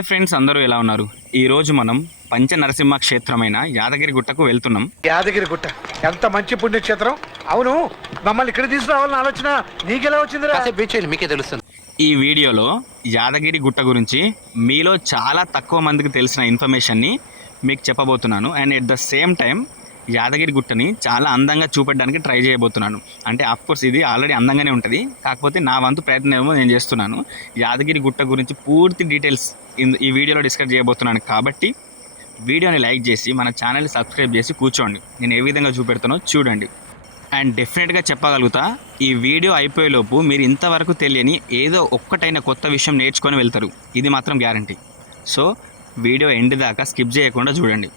Hi friends అందరూ ఎలా ఉన్నారు? ఈరోజు మనం పంచ నరసింహ క్షేత్రమైన యాదగిరి గుట్టకు వెళ్తున్నాం. యాదగిరి గుట్ట. ఎంత మంచి పుణ్యక్షేత్రం. అవును మమ్మల్ని ఇక్కడ తీసుకురావాలని ఆలోచన నీకెలా చేయండి మీకే తెలుస్తుంది. ఈ వీడియోలో యాదగిరి గుట్ట గురించి మీలో చాలా తక్కువ మందికి తెలిసిన ఇన్ఫర్మేషన్ని మీకు చెప్పబోతున్నాను. And at the same time Yadagiri గుట్టని చాలా అందంగా చూపెట్టడానికి ట్రై చేయబోతున్నాను. అంటే కోర్స్ ఇది ఆల్రెడీ అందంగానే ఉంటుంది. కాకపోతే నా వంతు ప్రయత్నం ఏమో నేను చేస్తున్నాను. యాదగిరి గుట్ట గురించి పూర్తి డీటెయిల్స్ ఈ వీడియోలో డిస్కస్ చేయబోతున్నాను. కాబట్టి వీడియోని లైక్ చేసి మన ఛానల్ని సబ్స్క్రైబ్ చేసి కూర్చోండి. నేను ఏ విధంగా చూపెడతానో చూడండి. అండ్ డెఫినెట్గా చెప్పగలుగుతా ఈ వీడియో అయిపోయేలోపు మీరు ఇంతవరకు తెలియని ఏదో ఒక్కటైన కొత్త విషయం నేర్చుకొని వెళ్తారు. ఇది మాత్రం గ్యారంటీ. సో వీడియో ఎండ్ దాకా స్కిప్ చేయకుండా చూడండి.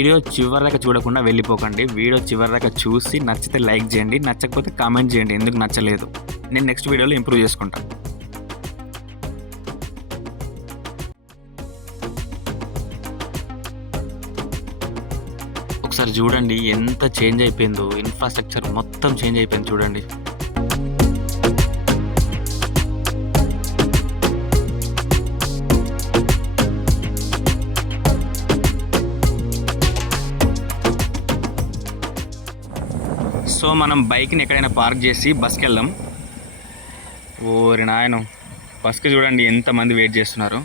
వీడియో చివరిదాకా చూడకుండా వెళ్ళిపోకండి. వీడియో చివరిదాకా చూసి నచ్చితే లైక్ చేయండి నచ్చకపోతే కామెంట్ చేయండి. ఎందుకు నచ్చలేదు? నేను నెక్స్ట్ వీడియోలో ఇంప్రూవ్ చేసుకుంటాను ఒకసారి చూడండి ఎంత చేంజ్ అయిపోయిందో. ఇన్ఫ్రాస్ట్రక్చర్ మొత్తం చేంజ్ అయిపోయింది చూడండి. సో మనం బైక్ని ఎక్కడైనా పార్క్ చేసి బస్కి వెళ్దాం ఓరి నాయన బస్కి చూడండి ఎంతమంది వెయిట్ చేస్తున్నారు.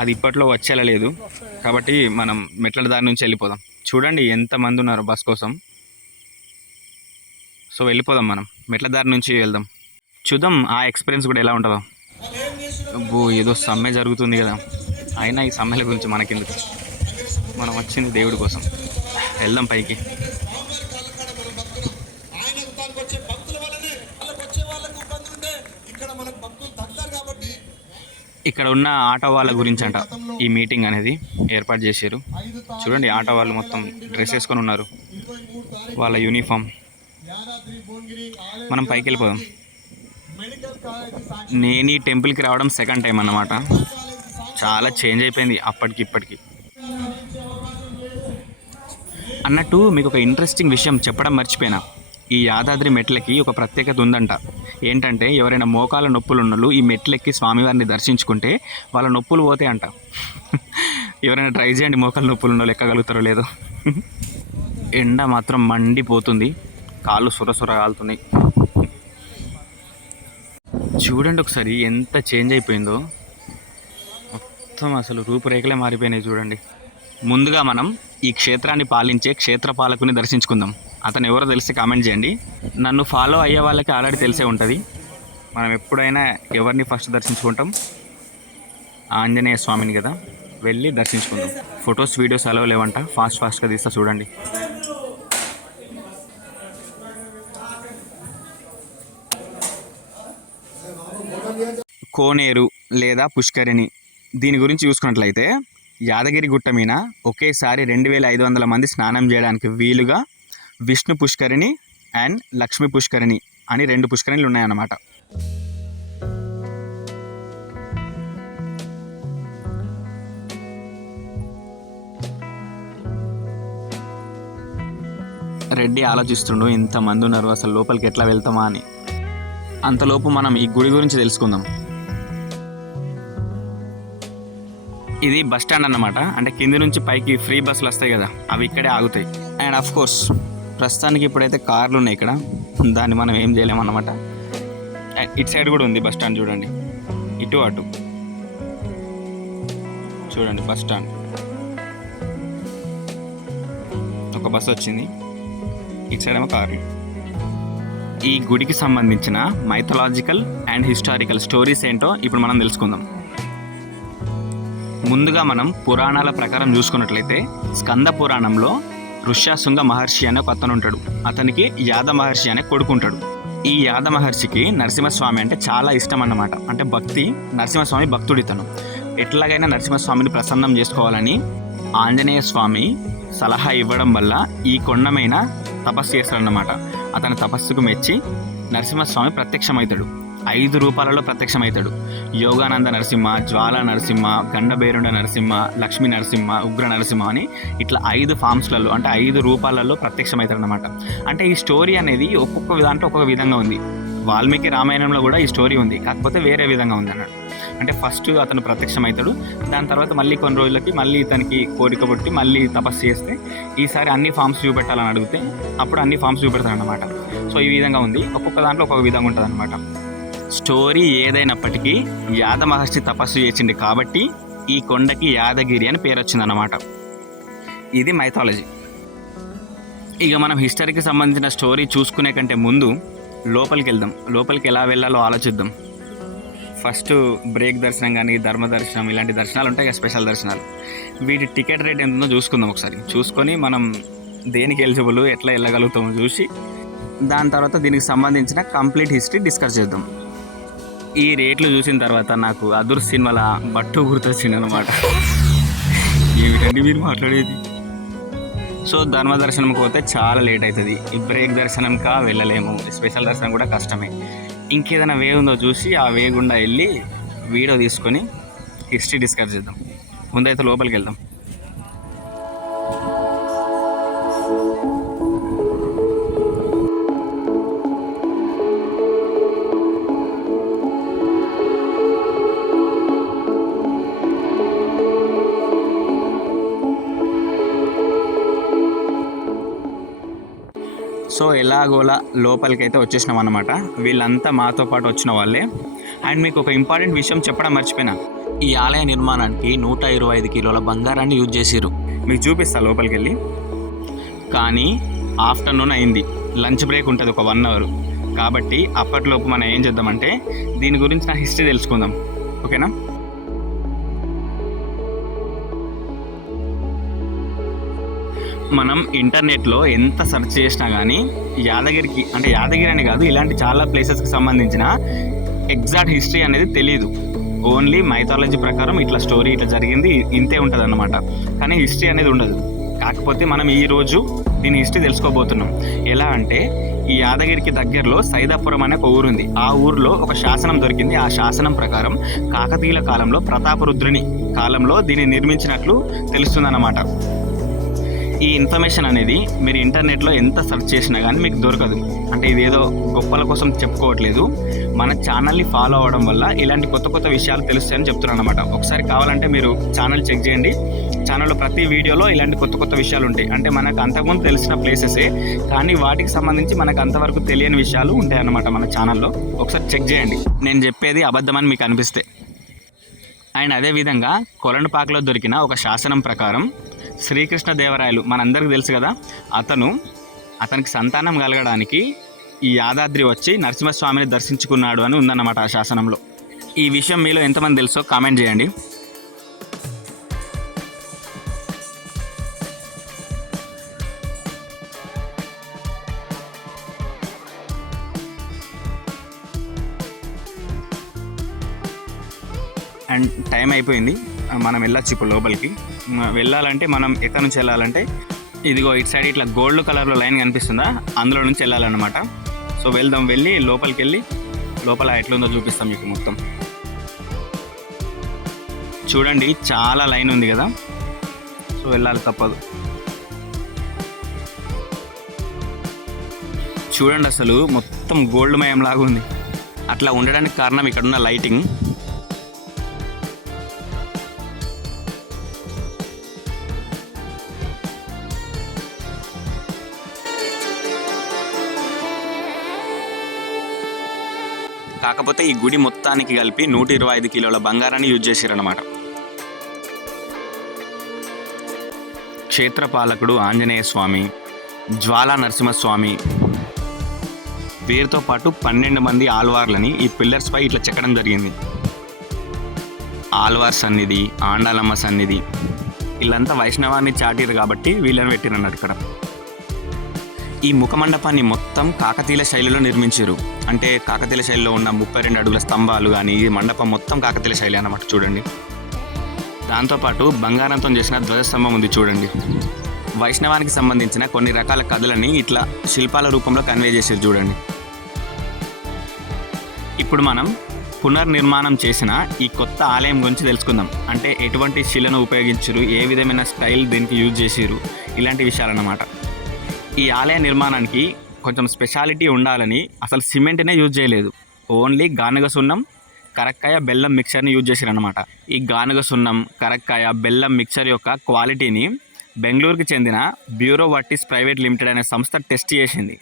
అది ఇప్పట్లో వచ్చేలా కాబట్టి మనం మెట్ల దారి నుంచి వెళ్ళిపోదాం. చూడండి ఎంతమంది ఉన్నారు బస్ కోసం. సో వెళ్ళిపోదాం మనం. మెట్ల దారి నుంచి వెళ్దాం. చూద్దాం ఆ ఎక్స్పీరియన్స్ కూడా ఎలా ఉంటుందో. అబ్బో ఏదో సమ్మె జరుగుతుంది కదా. అయినా ఈ సమ్మెల గురించి మనకెందుకు? మనం వచ్చింది దేవుడి కోసం. వెళ్దాం పైకి ఆయనకు తానికి వచ్చే భక్తుల వల్లనే వాళ్ళకి వచ్చే వాళ్ళకు ఇబ్బంది ఉంటే ఇక్కడ మనకు భక్తులు తగ్గుతారు కాబట్టి ఇక్కడ ఉన్న ఆటో వాళ్ళ గురించి అంట ఈ మీటింగ్ అనేది ఏర్పాటు చేశారు. చూడండి ఆటో వాళ్ళు మొత్తం డ్రెస్ వేసుకొని ఉన్నారు. వాళ్ళ యూనిఫామ్. మనం పైకి వెళ్ళిపోదాం నేను ఈ టెంపుల్కి రావడం సెకండ్ టైం అన్నమాట. చాలా చేంజ్ అయిపోయింది అప్పటికి ఇప్పటికి. అన్నట్టు మీకు ఒక ఇంట్రెస్టింగ్ విషయం చెప్పడం మర్చిపోయినా. ఈ యాదాద్రి మెట్లకి ఒక ప్రత్యేకత ఉందంట. ఏంటంటే ఎవరైనా మోకాల నొప్పులు ఉన్నోళ్ళు ఈ మెట్లెక్కి స్వామివారిని దర్శించుకుంటే వాళ్ళ నొప్పులు పోతాయి అంట ఎవరైనా ట్రై చేయండి మోకాల నొప్పులు ఉన్నోళ్ళు ఎక్కగలుగుతారో లేదో. ఎండ మాత్రం మండిపోతుంది. కాళ్ళు సురసుర కాలుతున్నాయి. చూడండి ఒకసారి ఎంత చేంజ్ అయిపోయిందో. మొత్తం అసలు రూపురేఖలే మారిపోయినాయి చూడండి. ముందుగా మనం ఈ క్షేత్రాన్ని పాలించే క్షేత్రపాలకుని దర్శించుకుందాం. అతను ఎవరో తెలిసి కామెంట్ చేయండి. నన్ను ఫాలో అయ్యే వాళ్ళకి ఆల్రెడీ తెలిసే ఉంటుంది. మనం ఎప్పుడైనా ఎవరిని ఫస్ట్ దర్శించుకుంటాం? ఆంజనేయ స్వామిని కదా. వెళ్ళి దర్శించుకుందాం. ఫొటోస్ వీడియోస్ అలవ్ లేవంట. ఫాస్ట్ ఫాస్ట్గా తీస్తా చూడండి. కోనేరు లేదా పుష్కరిణి. దీని గురించి చూసుకున్నట్లయితే యాదగిరి గుట్ట మీద ఒకేసారి రెండు వేల ఐదు వందల మంది స్నానం చేయడానికి వీలుగా విష్ణు పుష్కరిణి అండ్ లక్ష్మీ పుష్కరిణి అని రెండు పుష్కరిణిలు ఉన్నాయన్నమాట. రెడ్డి ఆలోచిస్తుండు ఇంతమంది ఉన్నారు అసలు లోపలికి ఎట్లా వెళ్తామా అని. అంతలోపు మనం ఈ గుడి గురించి తెలుసుకుందాం. ఇది బస్ స్టాండ్ అన్నమాట. అంటే కింది నుంచి పైకి ఫ్రీ బస్సులు వస్తాయి కదా అవి ఇక్కడే ఆగుతాయి. అండ్ అఫ్ కోర్స్ ప్రస్తుతానికి ఇప్పుడైతే కార్లు ఉన్నాయి ఇక్కడ. దాన్ని మనం ఏం చేయలేమన్నమాట ఇటు సైడ్ కూడా ఉంది బస్ స్టాండ్ చూడండి. ఇటు అటు. చూడండి బస్ స్టాండ్. ఒక బస్ వచ్చింది. ఇటు సైడ్ ఏమో కార్లు. ఈ గుడికి సంబంధించిన మైథలాజికల్ అండ్ హిస్టారికల్ స్టోరీస్ ఏంటో ఇప్పుడు మనం తెలుసుకుందాం. ముందుగా మనం పురాణాల ప్రకారం చూసుకున్నట్లయితే స్కంద పురాణంలో ఋష్యాశృంగ మహర్షి అనే ఒక అతను ఉంటాడు అతనికి యాద మహర్షి అనే కొడుకుంటాడు. ఈ యాద మహర్షికి నరసింహస్వామి అంటే చాలా ఇష్టం అన్నమాట అంటే భక్తి నరసింహస్వామి భక్తుడు ఇతను. ఎట్లాగైనా నరసింహస్వామిని ప్రసన్నం చేసుకోవాలని ఆంజనేయ స్వామి సలహా ఇవ్వడం వల్ల ఈ కొండమైన తపస్సు చేస్తాడన్నమాట. అతని తపస్సుకు మెచ్చి నరసింహస్వామి ప్రత్యక్షమవుతాడు. ఐదు రూపాలలో ప్రత్యక్షమవుతాడు. యోగానంద నరసింహ జ్వాల నరసింహ గండబేరుండ నరసింహ లక్ష్మీ నరసింహ ఉగ్ర నరసింహ అని ఇట్లా ఐదు ఫామ్స్లలో అంటే ఐదు రూపాలలో ప్రత్యక్షమవుతాడు అనమాట అంటే ఈ స్టోరీ అనేది ఒక్కొక్క దాంట్లో ఒక్కొక్క విధంగా ఉంది. వాల్మీకి రామాయణంలో కూడా ఈ స్టోరీ ఉంది. కాకపోతే వేరే విధంగా ఉంది అన్నాడు. అంటే ఫస్ట్ అతను ప్రత్యక్షమవుతాడు. దాని తర్వాత మళ్ళీ కొన్ని రోజులకి మళ్ళీ ఇతనికి కోరిక పుట్టి మళ్ళీ తపస్సు చేస్తే ఈసారి అన్ని ఫామ్స్ చూపెట్టాలని అడిగితే అప్పుడు అన్ని ఫామ్స్ చూపెడతాడు అనమాట సో ఈ విధంగా ఉంది. ఒక్కొక్క దాంట్లో ఒక్కొక్క విధంగా ఉంటుంది అనమాట స్టోరీ ఏదైనప్పటికీ యాద మహర్షి తపస్సు చేసింది కాబట్టి ఈ కొండకి యాదగిరి అని పేరు వచ్చిందన్నమాట ఇది మైథాలజీ ఇక మనం హిస్టరీకి సంబంధించిన స్టోరీ చూసుకునే కంటే ముందు లోపలికి వెళ్దాం లోపలికి ఎలా వెళ్ళాలో ఆలోచిద్దాం. ఫస్ట్ బ్రేక్ దర్శనం కానీ ధర్మ దర్శనం ఇలాంటి దర్శనాలు ఉంటాయి కదా స్పెషల్ దర్శనాలు. వీటి టికెట్ రేట్ ఎంతుందో చూసుకుందాం ఒకసారి. చూసుకొని మనం దేనికి ఎలిజిబుల్ ఎట్లా వెళ్ళగలుగుతామో చూసి దాని తర్వాత దీనికి సంబంధించిన కంప్లీట్ హిస్టరీ డిస్కస్ చేద్దాం. ఈ రేట్లు చూసిన తర్వాత నాకు అదుర్ సినిమాల బట్టు గుర్తొచ్చింది అనమాట ఏమిటండి మీరు మాట్లాడేది. సో ధర్మ దర్శనం పోతే చాలా లేట్ అవుతుంది ఈ బ్రేక్ దర్శనంకా వెళ్ళలేము. స్పెషల్ దర్శనం కూడా కష్టమే. ఇంకేదైనా వే ఉందో చూసి ఆ వే గుండా వెళ్ళి వీడియో తీసుకొని హిస్టరీ డిస్కస్ చేద్దాం. ముందైతే లోపలికి వెళ్దాం. ఎలాగోలా లోపలికైతే వచ్చేసినాం అనమాట వీళ్ళంతా మాతో పాటు వచ్చిన వాళ్ళే. అండ్ మీకు ఒక ఇంపార్టెంట్ విషయం చెప్పడం మర్చిపోయినా. ఈ ఆలయ నిర్మాణానికి నూట ఇరవై ఐదు కిలోల బంగారాన్ని యూజ్ చేసిరు మీకు చూపిస్తా లోపలికి వెళ్ళి కానీ ఆఫ్టర్నూన్ అయింది. లంచ్ బ్రేక్ ఉంటుంది ఒక వన్ అవర్. కాబట్టి అప్పటిలోపు మనం ఏం చేద్దామంటే దీని గురించి నా హిస్టరీ తెలుసుకుందాం. ఓకేనా? మనం ఇంటర్నెట్లో ఎంత సెర్చ్ చేసినా కానీ యాదగిరికి అంటే యాదగిరి అని కాదు ఇలాంటి చాలా ప్లేసెస్కి సంబంధించిన ఎగ్జాక్ట్ హిస్టరీ అనేది తెలియదు ఓన్లీ మైథాలజీ ప్రకారం ఇట్లా స్టోరీ ఇట్లా జరిగింది ఇంతే ఉంటుంది అనమాట కానీ హిస్టరీ అనేది ఉండదు. కాకపోతే మనం ఈ రోజు దీని హిస్టరీ తెలుసుకోబోతున్నాం. ఎలా అంటే ఈ యాదగిరికి దగ్గరలో సైదాపురం అనే ఒక ఊరుంది. ఆ ఊరిలో ఒక శాసనం దొరికింది. ఆ శాసనం ప్రకారం కాకతీయుల కాలంలో ప్రతాపరుద్రుని కాలంలో దీన్ని నిర్మించినట్లు తెలుస్తుందన్నమాట. ఈ ఇన్ఫర్మేషన్ అనేది మీరు ఇంటర్నెట్లో ఎంత సెర్చ్ చేసినా కానీ మీకు దొరకదు. అంటే ఇదేదో గొప్పల కోసం చెప్పుకోవట్లేదు. మన ఛానల్ని ఫాలో అవ్వడం వల్ల ఇలాంటి కొత్త కొత్త విషయాలు తెలుస్తాయని చెప్తున్నాను అనమాట ఒకసారి కావాలంటే మీరు ఛానల్ చెక్ చేయండి. ఛానల్లో ప్రతి వీడియోలో ఇలాంటి కొత్త కొత్త విషయాలు ఉంటాయి. అంటే మనకు అంతకుముందు తెలిసిన ప్లేసెసే కానీ వాటికి సంబంధించి మనకు అంతవరకు తెలియని విషయాలు ఉంటాయి అన్నమాట మన ఛానల్లో ఒకసారి చెక్ చేయండి. నేను చెప్పేది అబద్ధమని మీకు అనిపిస్తే. అండ్ అదేవిధంగా కొలండపాకలో దొరికిన ఒక శాసనం ప్రకారం శ్రీకృష్ణదేవరాయలు మనందరికీ తెలుసు కదా అతను అతనికి సంతానం కలగడానికి ఈ యాదాద్రి వచ్చి నరసింహస్వామిని దర్శించుకున్నాడు అని ఉందన్నమాట ఆ శాసనంలో. ఈ విషయం మీలో ఎంతమంది తెలుసో కామెంట్ చేయండి. అండ్ టైం అయిపోయింది. మనం వెళ్ళొచ్చు ఇప్పుడు లోపలికి. వెళ్ళాలంటే మనం ఎక్కడి నుంచి వెళ్ళాలంటే ఇదిగో ఇటు సైడ్ ఇట్లా గోల్డ్ కలర్లో లైన్ కనిపిస్తుందా? అందులో నుంచి వెళ్ళాలన్నమాట. సో వెళ్దాం వెళ్ళి లోపలికి వెళ్ళి లోపల ఎట్లుందో చూపిస్తాం మీకు మొత్తం. చూడండి చాలా లైన్ ఉంది కదా. సో వెళ్ళాలి తప్పదు. చూడండి అసలు మొత్తం గోల్డ్ మయం లాగా ఉంది. అట్లా ఉండడానికి కారణం ఇక్కడున్న లైటింగ్. కాకపోతే ఈ గుడి మొత్తానికి కలిపి నూట ఇరవై ఐదు కిలోల బంగారాన్ని యూజ్ చేశారనమాట క్షేత్రపాలకుడు ఆంజనేయ స్వామి జ్వాలా నరసింహస్వామి వీరితో పాటు పన్నెండు మంది ఆల్వార్లని ఈ పిల్లర్స్పై ఇట్లా చెక్కడం జరిగింది. ఆల్వార్ సన్నిధి ఆండాలమ్మ సన్నిధి వీళ్ళంతా వైష్ణవాన్ని చాటిరు కాబట్టి వీళ్ళని పెట్టిరన్నారు ఇక్కడ. ఈ ముఖమండపాన్ని మొత్తం కాకతీయ శైలిలో నిర్మించారు. అంటే కాకతీయ శైలిలో ఉన్న ముప్పై రెండు అడుగుల స్తంభాలు కానీ ఈ మండపం మొత్తం కాకతీయ శైలి అన్నమాట చూడండి. దాంతోపాటు బంగారంతో చేసిన ధ్వజస్తంభం ఉంది చూడండి. వైష్ణవానికి సంబంధించిన కొన్ని రకాల కథలని ఇట్లా శిల్పాల రూపంలో కన్వే చేశారు చూడండి. ఇప్పుడు మనం పునర్నిర్మాణం చేసిన ఈ కొత్త ఆలయం గురించి తెలుసుకుందాం. అంటే ఎటువంటి శిలను ఉపయోగించరు ఏ విధమైన స్టైల్ దీనికి యూజ్ చేసిరు ఇలాంటి విషయాలన్నమాట. ఈ ఆలయ నిర్మాణానికి కొంచెం స్పెషాలిటీ ఉండాలని అసలు సిమెంట్నే యూజ్ చేయలేదు. ఓన్లీ గానుగ సున్నం కరక్కాయ బెల్లం మిక్చర్ని యూజ్ చేశారనమాట ఈ గానుగ సున్నం కరక్కాయ బెల్లం మిక్చర్ యొక్క క్వాలిటీని బెంగళూరుకి చెందిన బ్యూరో వర్టిస్ ప్రైవేట్ లిమిటెడ్ అనే సంస్థ టెస్ట్ చేసింది.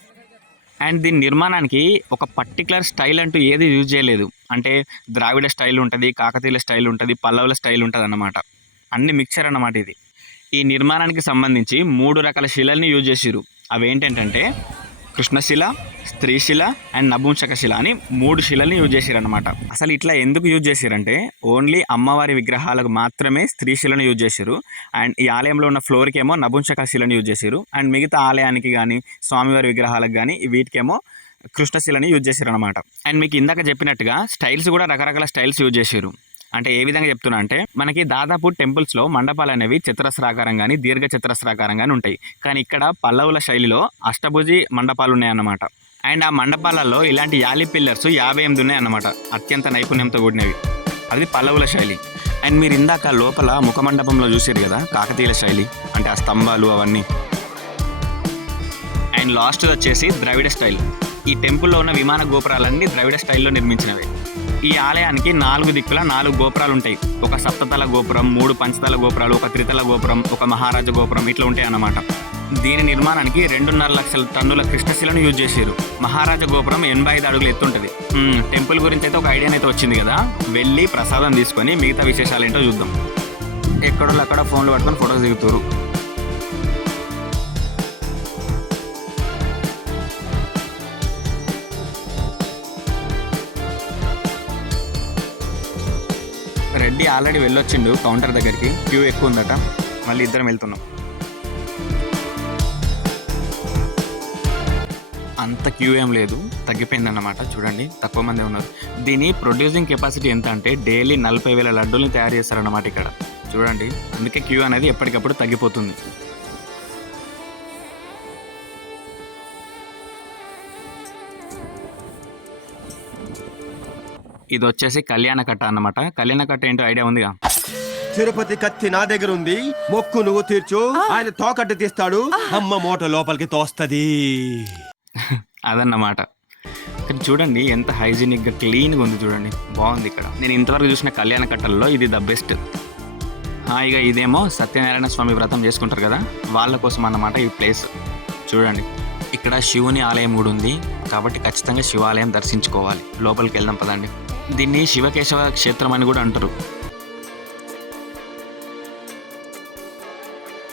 అండ్ దీని నిర్మాణానికి ఒక పర్టికులర్ స్టైల్ అంటూ ఏది యూజ్ చేయలేదు. అంటే ద్రావిడ స్టైల్ ఉంటుంది కాకతీయుల స్టైల్ ఉంటుంది పల్లవుల స్టైల్ ఉంటుంది అన్నమాట అన్ని మిక్చర్ అన్నమాట ఇది. ఈ నిర్మాణానికి సంబంధించి మూడు రకాల శిలల్ని యూజ్ చేసిరు అవి ఏంటంటే కృష్ణశిల స్త్రీశిల అండ్ నపుంసక శిల అని మూడు శిలల్ని యూజ్ చేసిరన్నమాట. అసలు ఇట్లా ఎందుకు యూజ్ చేశారంటే ఓన్లీ అమ్మవారి విగ్రహాలకు మాత్రమే స్త్రీ శిలను యూజ్ చేశారు అండ్ ఈ ఆలయంలో ఉన్న ఫ్లోర్కేమో నపుంసక శిలను యూజ్ చేశారు అండ్ మిగతా ఆలయానికి కానీ స్వామివారి విగ్రహాలకు కానీ వీటికేమో కృష్ణశిలని యూజ్ చేశారనమాట అండ్ మీకు ఇందాక చెప్పినట్టుగా స్టైల్స్ కూడా రకరకాల స్టైల్స్ యూజ్ చేశారు అంటే ఏ విధంగా చెప్తున్నా అంటే మనకి దాదాపు టెంపుల్స్లో మండపాలు అనేవి చతురస్రాకారం కానీ దీర్ఘ చతురస్రాకారం కానీ ఉంటాయి. కానీ ఇక్కడ పల్లవుల శైలిలో అష్టభుజి మండపాలు ఉన్నాయన్నమాట. అండ్ ఆ మండపాలలో ఇలాంటి యాలి పిల్లర్స్ యాభై ఎనిమిది ఉన్నాయన్నమాట. అత్యంత నైపుణ్యంతో కూడినవి. అది పల్లవుల శైలి. అండ్ మీరు ఇందాక లోపల ముఖమండపంలో చూసారు కదా కాకతీయుల శైలి అంటే ఆ స్తంభాలు అవన్నీ. అండ్ లాస్ట్ వచ్చేసి ద్రవిడ స్టైల్. ఈ టెంపుల్లో ఉన్న విమాన గోపురాలన్నీ ద్రవిడ స్టైల్లో నిర్మించినవి. ఈ ఆలయానికి నాలుగు దిక్కుల నాలుగు గోపురాలు ఉంటాయి ఒక సప్తతల గోపురం మూడు పంచతల గోపురాలు ఒక త్రితల గోపురం ఒక మహారాజ గోపురం ఇట్లా ఉంటాయి అన్నమాట దీని నిర్మాణానికి రెండున్నర లక్షల టన్నుల కృష్ణశిలను యూజ్ చేశారు. మహారాజ గోపురం ఎనభై ఐదు అడుగులు ఎత్తుంటుంది టెంపుల్ గురించి అయితే ఒక ఐడియా అయితే వచ్చింది కదా? వెళ్ళి ప్రసాదం తీసుకొని మిగతా విశేషాలు ఏంటో చూద్దాం. ఎక్కడో అక్కడ ఫోన్లు పట్టుకొని ఫొటోస్ దిగుతారు. రెడ్డి ఆల్రెడీ వెళ్ళొచ్చిండు కౌంటర్ దగ్గరికి. క్యూ ఎక్కువ ఉందట మళ్ళీ ఇద్దరం వెళ్తున్నాం. అంత క్యూ ఏం లేదు. తగ్గిపోయిందన్నమాట. చూడండి తక్కువ మంది ఉన్నారు. దీని ప్రొడ్యూసింగ్ కెపాసిటీ ఎంత అంటే డైలీ నలభై వేల లడ్డూల్ని తయారు చేస్తారన్నమాట ఇక్కడ. చూడండి అందుకే క్యూ అనేది ఎప్పటికప్పుడు తగ్గిపోతుంది. ఇది వచ్చేసి కళ్యాణ కట్ట అన్నమాట. కళ్యాణ కట్ట ఏంటో ఐడియా ఉందిగా? తిరుపతి కత్తి నా దగ్గర ఉంది. మొక్కు నువ్వు తీర్చు. ఆయన తోకట్టు తీస్తాడు. అమ్మ మూట లోపలికి తోస్తది. అదన్నమాట. కానీ చూడండి ఎంత హైజీనిక్గా క్లీన్గా ఉంది చూడండి. బాగుంది ఇక్కడ. నేను ఇంతవరకు చూసిన కళ్యాణ కట్టల్లో ఇది ద బెస్ట్. హాయిగా ఇదేమో సత్యనారాయణ స్వామి వ్రతం చేసుకుంటారు కదా వాళ్ళ కోసం అన్నమాట ఈ ప్లేస్. చూడండి ఇక్కడ శివుని ఆలయం కూడా ఉంది. కాబట్టి ఖచ్చితంగా శివాలయం దర్శించుకోవాలి. లోపలికి వెళ్దాం పదండి. దీన్ని శివకేశవ క్షేత్రం అని కూడా అంటారు.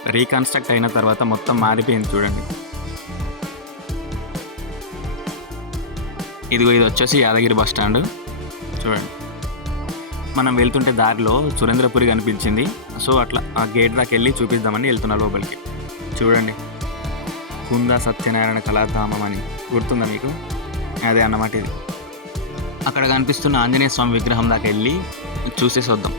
రీకన్స్ట్రక్ట్ అయిన తర్వాత మొత్తం మారిపోయింది చూడండి. ఇదిగో ఇది వచ్చేసి యాదగిరి బస్ స్టాండ్. చూడండి. మనం వెళ్తుంటే దారిలో సురేంద్రపురి కనిపించింది. సో అట్లా ఆ గేట్ దాకా వెళ్ళి చూపిద్దామని వెళ్తున్నా లోపలికి. చూడండి. కుందా సత్యనారాయణ కళాధామం అని గుర్తుందా మీకు? అదే అన్నమాట ఇది. అక్కడ కనిపిస్తున్న ఆంజనేయ స్వామి విగ్రహం దాకా వెళ్ళి చూసేసి వద్దాం.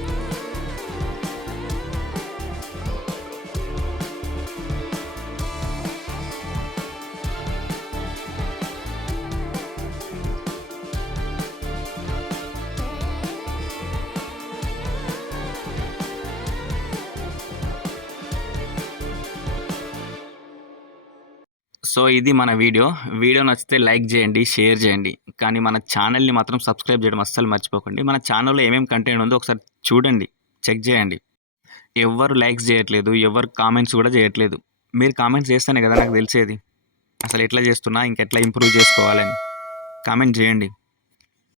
సో ఇది మన వీడియో. వీడియో నచ్చితే లైక్ చేయండి షేర్ చేయండి. కానీ మన ఛానల్ని మాత్రం సబ్స్క్రైబ్ చేయడం అస్సలు మర్చిపోకండి. మన ఛానల్లో ఏమేమి కంటెంట్ ఉందో ఒకసారి చూడండి చెక్ చేయండి. ఎవరు లైక్స్ చేయట్లేదు ఎవరు కామెంట్స్ కూడా చేయట్లేదు. మీరు కామెంట్స్ చేస్తేనే కదా నాకు తెలిసేది. అసలు ఎట్లా చేస్తున్నా ఇంకెట్లా ఇంప్రూవ్ చేసుకోవాలని. కామెంట్ చేయండి.